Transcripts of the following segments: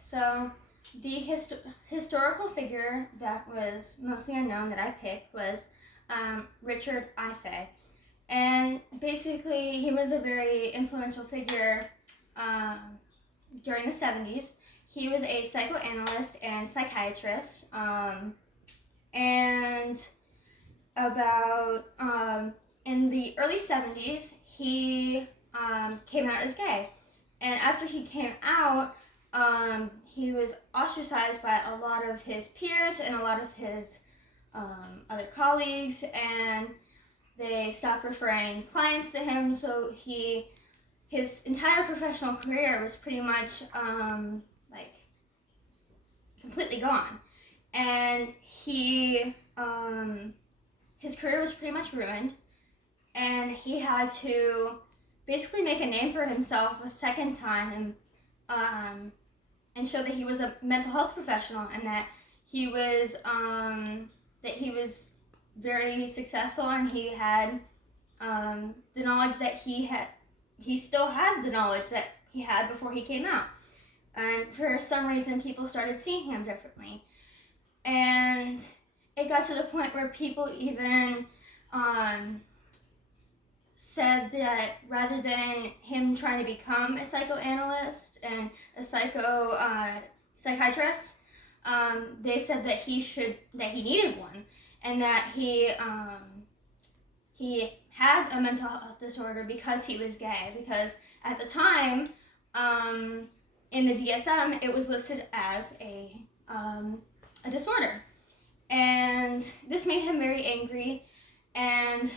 so the historical figure that was mostly unknown that I picked was Richard Isay. And basically, he was a very influential figure during the 70s. He was a psychoanalyst and psychiatrist. And about in the early 70s, he came out as gay. And after he came out, he was ostracized by a lot of his peers and a lot of his other colleagues, and they stopped referring clients to him. So his entire professional career was pretty much like completely gone, and his career was pretty much ruined, and he had to basically make a name for himself a second time, and show that he was a mental health professional and that he was very successful, and he had the knowledge that he still had the knowledge that he had before he came out. And for some reason, people started seeing him differently. And it got to the point where people even said that rather than him trying to become a psychoanalyst and a psychiatrist, they said that he needed one, and that he had a mental health disorder because he was gay. Because at the time, in the DSM, it was listed as a disorder, and this made him very angry, and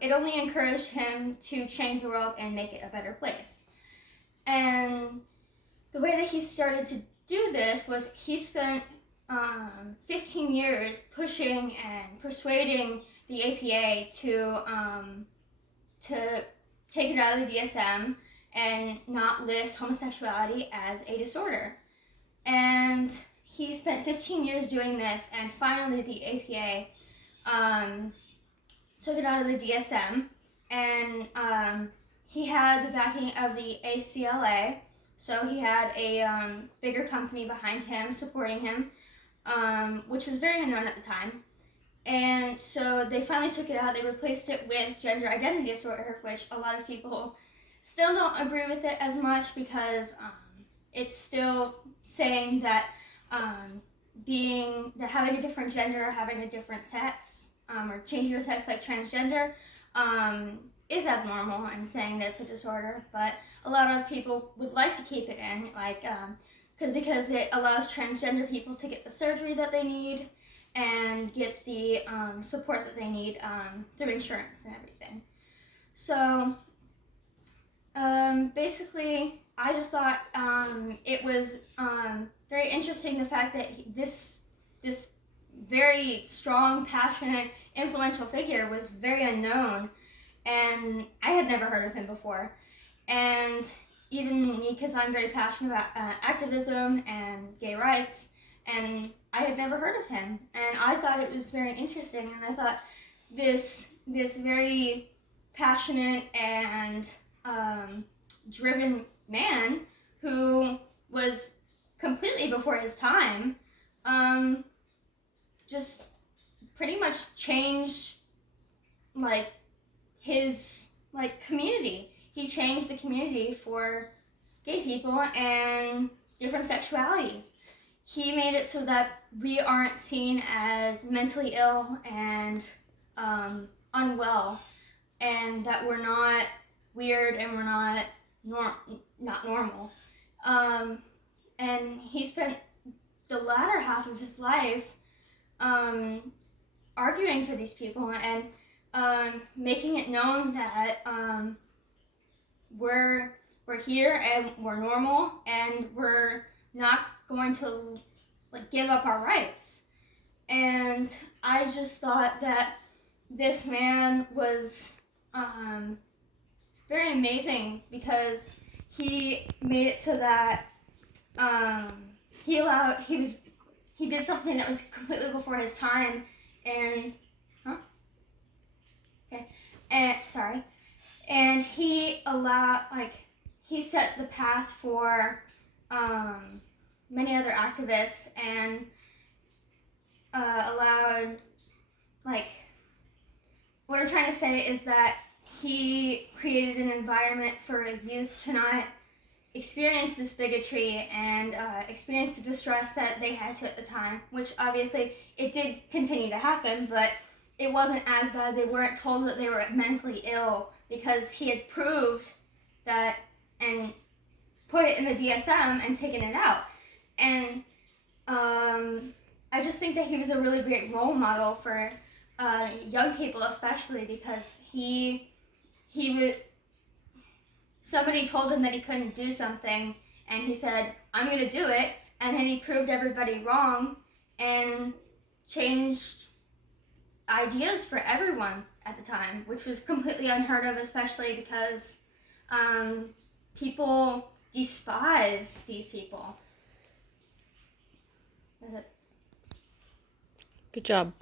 it only encouraged him to change the world and make it a better place. And the way that he started to do this was he spent 15 years pushing and persuading the APA to take it out of the DSM and not list homosexuality as a disorder. And he spent 15 years doing this, and finally the APA took it out of the DSM, and he had the backing of the ACLA, so he had a bigger company behind him, supporting him, which was very unknown at the time. And so they finally took it out. They replaced it with gender identity disorder, which a lot of people still don't agree with it as much, because it's still saying that having a different gender, having a different sex, or changing your sex like transgender, is abnormal, and saying that it's a disorder. But a lot of people would like to keep it in, like because it allows transgender people to get the surgery that they need and get the support that they need through insurance and everything. So basically, I just thought it was very interesting, the fact that this very strong, passionate, influential figure was very unknown, and I had never heard of him before. And even me, because I'm very passionate about activism and gay rights, and I had never heard of him, and I thought it was very interesting, and I thought this very passionate and driven man, who was completely before his time, just pretty much changed his community. He changed the community for gay people and different sexualities. He made it so that we aren't seen as mentally ill and unwell, and that we're not weird, and we're not normal. And he spent the latter half of his life arguing for these people, and making it known that we're here, and we're normal, and we're not going to give up our rights. And I just thought that this man was very amazing, because he made it so that he did something that was completely before his time, and and he set the path for many other activists and allowed, like, what I'm trying to say is that he created an environment for youth to not experience this bigotry and experience the distress that they had to at the time, which obviously it did continue to happen, but it wasn't as bad. They weren't told that they were mentally ill because he had proved that and put it in the DSM and taken it out. And I just think that he was a really great role model for young people, especially because he would, somebody told him that he couldn't do something and he said, I'm going to do it, and then he proved everybody wrong and changed ideas for everyone at the time, which was completely unheard of, especially because people despised these people. That's it. Good job.